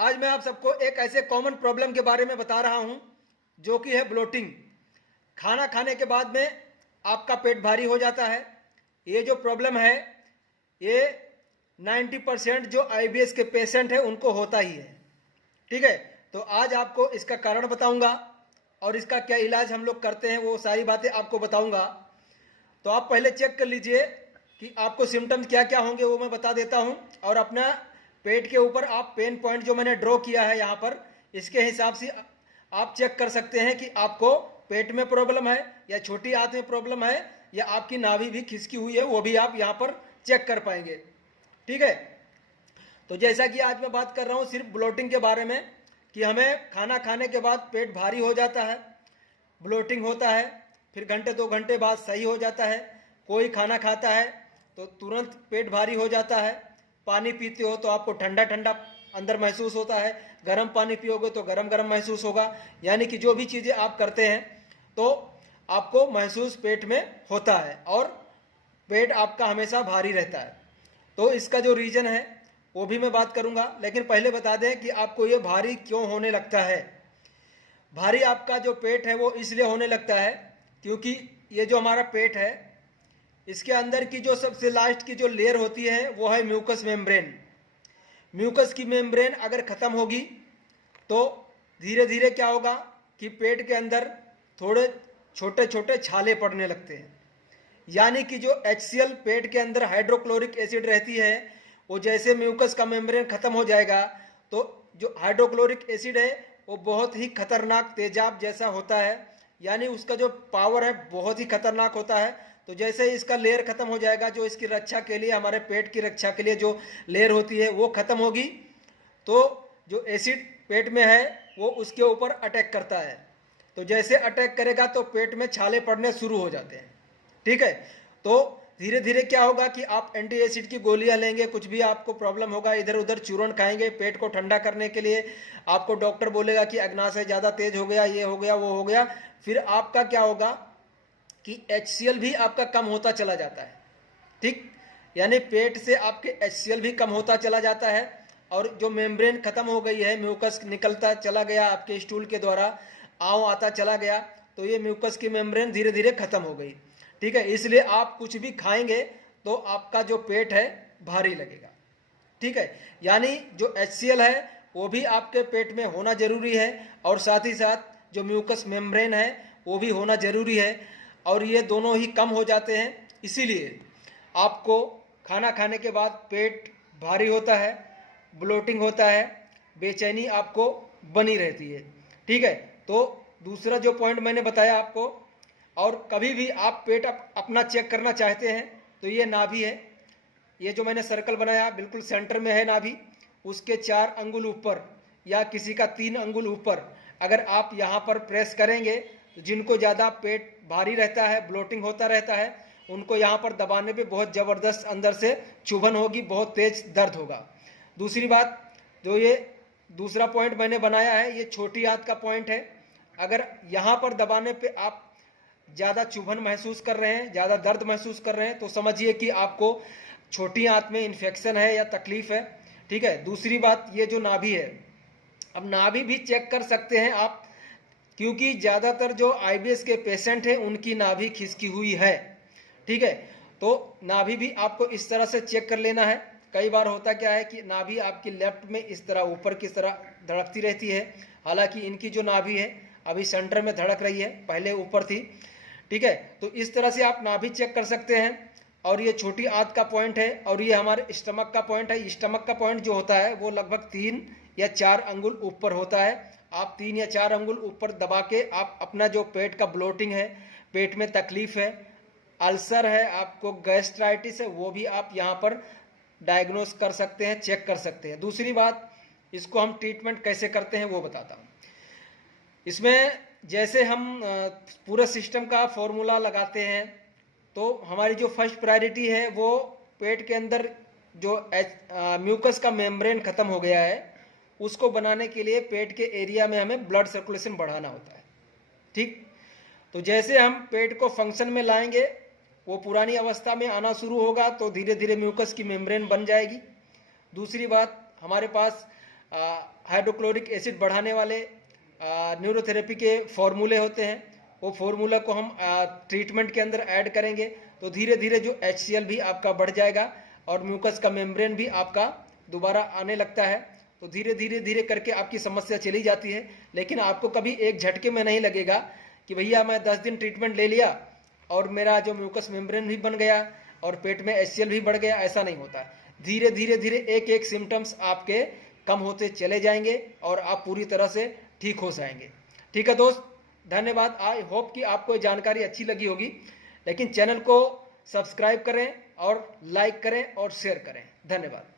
आज मैं आप सबको एक ऐसे कॉमन प्रॉब्लम के बारे में बता रहा हूं जो कि है ब्लोटिंग। खाना खाने के बाद में आपका पेट भारी हो जाता है। ये जो प्रॉब्लम है ये 90% जो आईबीएस के पेशेंट हैं उनको होता ही है। ठीक है, तो आज आपको इसका कारण बताऊंगा और इसका क्या इलाज हम लोग करते हैं वो सारी बातें आपको बताऊंगा। तो आप पहले चेक कर लीजिए कि आपको सिम्टम्स क्या क्या होंगे, वो मैं बता देता हूं। और अपना पेट के ऊपर आप पेन पॉइंट जो मैंने ड्रॉ किया है यहाँ पर, इसके हिसाब से आप चेक कर सकते हैं कि आपको पेट में प्रॉब्लम है या छोटी आंत में प्रॉब्लम है या आपकी नाभि भी खिसकी हुई है, वो भी आप यहाँ पर चेक कर पाएंगे। ठीक है, तो जैसा कि आज मैं बात कर रहा हूँ सिर्फ ब्लोटिंग के बारे में कि हमें खाना खाने के बाद पेट भारी हो जाता है, ब्लोटिंग होता है, फिर घंटे 2 घंटे बाद सही हो जाता है। कोई खाना खाता है तो तुरंत पेट भारी हो जाता है। पानी पीते हो तो आपको ठंडा ठंडा अंदर महसूस होता है, गर्म पानी पियोगे तो गरम गरम महसूस होगा। यानी कि जो भी चीज़ें आप करते हैं तो आपको महसूस पेट में होता है और पेट आपका हमेशा भारी रहता है। तो इसका जो रीज़न है वो भी मैं बात करूंगा, लेकिन पहले बता दें कि आपको ये भारी क्यों होने लगता है। भारी आपका जो पेट है वो इसलिए होने लगता है क्योंकि ये जो हमारा पेट है इसके अंदर की जो सबसे लास्ट की जो लेयर होती है वो है म्यूकस मेम्ब्रेन। म्यूकस की मेम्ब्रेन अगर ख़त्म होगी तो धीरे धीरे क्या होगा कि पेट के अंदर थोड़े छोटे छोटे छाले पड़ने लगते हैं। यानी कि जो HCl पेट के अंदर हाइड्रोक्लोरिक एसिड रहती है वो जैसे म्यूकस का मेम्ब्रेन ख़त्म हो जाएगा तो जो हाइड्रोक्लोरिक एसिड है वो बहुत ही खतरनाक तेजाब जैसा होता है। यानी उसका जो पावर है बहुत ही खतरनाक होता है। तो जैसे ही इसका लेयर खत्म हो जाएगा, जो इसकी रक्षा के लिए, हमारे पेट की रक्षा के लिए जो लेयर होती है वो खत्म होगी, तो जो एसिड पेट में है वो उसके ऊपर अटैक करता है। तो जैसे अटैक करेगा तो पेट में छाले पड़ने शुरू हो जाते हैं। ठीक है, तो धीरे धीरे क्या होगा कि आप एंटी एसिड की गोलियां लेंगे, कुछ भी आपको प्रॉब्लम होगा, इधर उधर चूर्ण खाएंगे पेट को ठंडा करने के लिए। आपको डॉक्टर बोलेगा कि अग्नाशय ज़्यादा तेज हो गया, ये हो गया, वो हो गया। फिर आपका क्या होगा कि HCl भी आपका कम होता चला जाता है। ठीक, यानी पेट से आपके HCl भी कम होता चला जाता है और जो मेम्ब्रेन खत्म हो गई है, म्यूकस निकलता चला गया आपके स्टूल के द्वारा, आंव आता चला गया, तो ये म्यूकस की मेम्ब्रेन धीरे धीरे खत्म हो गई। ठीक है, इसलिए आप कुछ भी खाएंगे तो आपका जो पेट है भारी लगेगा। ठीक है, यानी जो HCl है वो भी आपके पेट में होना जरूरी है और साथ ही साथ जो म्यूकस मेम्ब्रेन है वो भी होना जरूरी है। और ये दोनों ही कम हो जाते हैं, इसीलिए आपको खाना खाने के बाद पेट भारी होता है, ब्लोटिंग होता है, बेचैनी आपको बनी रहती है। ठीक है, तो दूसरा जो पॉइंट मैंने बताया आपको, और कभी भी आप पेट अपना चेक करना चाहते हैं तो ये नाभि है, ये जो मैंने सर्कल बनाया बिल्कुल सेंटर में है नाभि, उसके 4 अंगुल ऊपर या किसी का 3 अंगुल ऊपर अगर आप यहाँ पर प्रेस करेंगे तो जिनको ज़्यादा पेट भारी रहता है, ब्लोटिंग होता रहता है, उनको यहाँ पर दबाने पे बहुत ज़बरदस्त अंदर से चुभन होगी, बहुत तेज दर्द होगा। दूसरी बात, जो ये दूसरा पॉइंट मैंने बनाया है ये छोटी आंत का पॉइंट है। अगर यहाँ पर दबाने पे आप ज़्यादा चुभन महसूस कर रहे हैं, ज़्यादा दर्द महसूस कर रहे हैं, तो समझिए कि आपको छोटी आंत में इन्फेक्शन है या तकलीफ है। ठीक है, दूसरी बात, ये जो नाभि है, अब नाभि भी चेक कर सकते हैं आप, क्योंकि ज़्यादातर जो आईबीएस के पेशेंट हैं उनकी नाभि खिसकी हुई है। ठीक है, तो नाभि भी आपको इस तरह से चेक कर लेना है। कई बार होता क्या है कि नाभि आपकी लेफ्ट में इस तरह ऊपर की तरह धड़कती रहती है, हालांकि इनकी जो नाभि है अभी सेंटर में धड़क रही है, पहले ऊपर थी। ठीक है, तो इस तरह से आप नाभि चेक कर सकते हैं। और ये छोटी आंत का पॉइंट है और ये हमारे स्टमक का पॉइंट है। स्टमक का पॉइंट जो होता है वो लगभग 3 या 4 अंगुल ऊपर होता है। आप 3 या 4 अंगुल ऊपर दबा के आप अपना जो पेट का ब्लोटिंग है, पेट में तकलीफ है, अल्सर है, आपको गैस्ट्राइटिस है, वो भी आप यहाँ पर डायग्नोस कर सकते हैं, चेक कर सकते हैं। दूसरी बात, इसको हम ट्रीटमेंट कैसे करते हैं वो बताता हूँ। इसमें जैसे हम पूरे सिस्टम का फॉर्मूला लगाते हैं तो हमारी जो फर्स्ट प्रायोरिटी है वो पेट के अंदर जो म्यूकस का मेम्ब्रेन ख़त्म हो गया है उसको बनाने के लिए पेट के एरिया में हमें ब्लड सर्कुलेशन बढ़ाना होता है। ठीक, तो जैसे हम पेट को फंक्शन में लाएंगे, वो पुरानी अवस्था में आना शुरू होगा तो धीरे धीरे म्यूकस की मेम्ब्रेन बन जाएगी। दूसरी बात, हमारे पास हाइड्रोक्लोरिक एसिड बढ़ाने वाले न्यूरोथेरेपी के फॉर्मूले होते हैं, वो फॉर्मूला को हम ट्रीटमेंट के अंदर ऐड करेंगे तो धीरे धीरे जो HCl भी आपका बढ़ जाएगा और म्यूकस का मेम्ब्रेन भी आपका दोबारा आने लगता है। तो धीरे धीरे करके आपकी समस्या चली जाती है, लेकिन आपको कभी एक झटके में नहीं लगेगा कि भैया मैं 10 दिन ट्रीटमेंट ले लिया और मेरा जो म्यूकस मेम्ब्रेन भी बन गया और पेट में HCl भी बढ़ गया। ऐसा नहीं होता। धीरे धीरे एक एक सिम्टम्स आपके कम होते चले जाएंगे और आप पूरी तरह से ठीक हो जाएंगे। ठीक है दोस्त, धन्यवाद। आई होप कि आपको ये जानकारी अच्छी लगी होगी, लेकिन चैनल को सब्सक्राइब करें और लाइक करें और शेयर करें। धन्यवाद।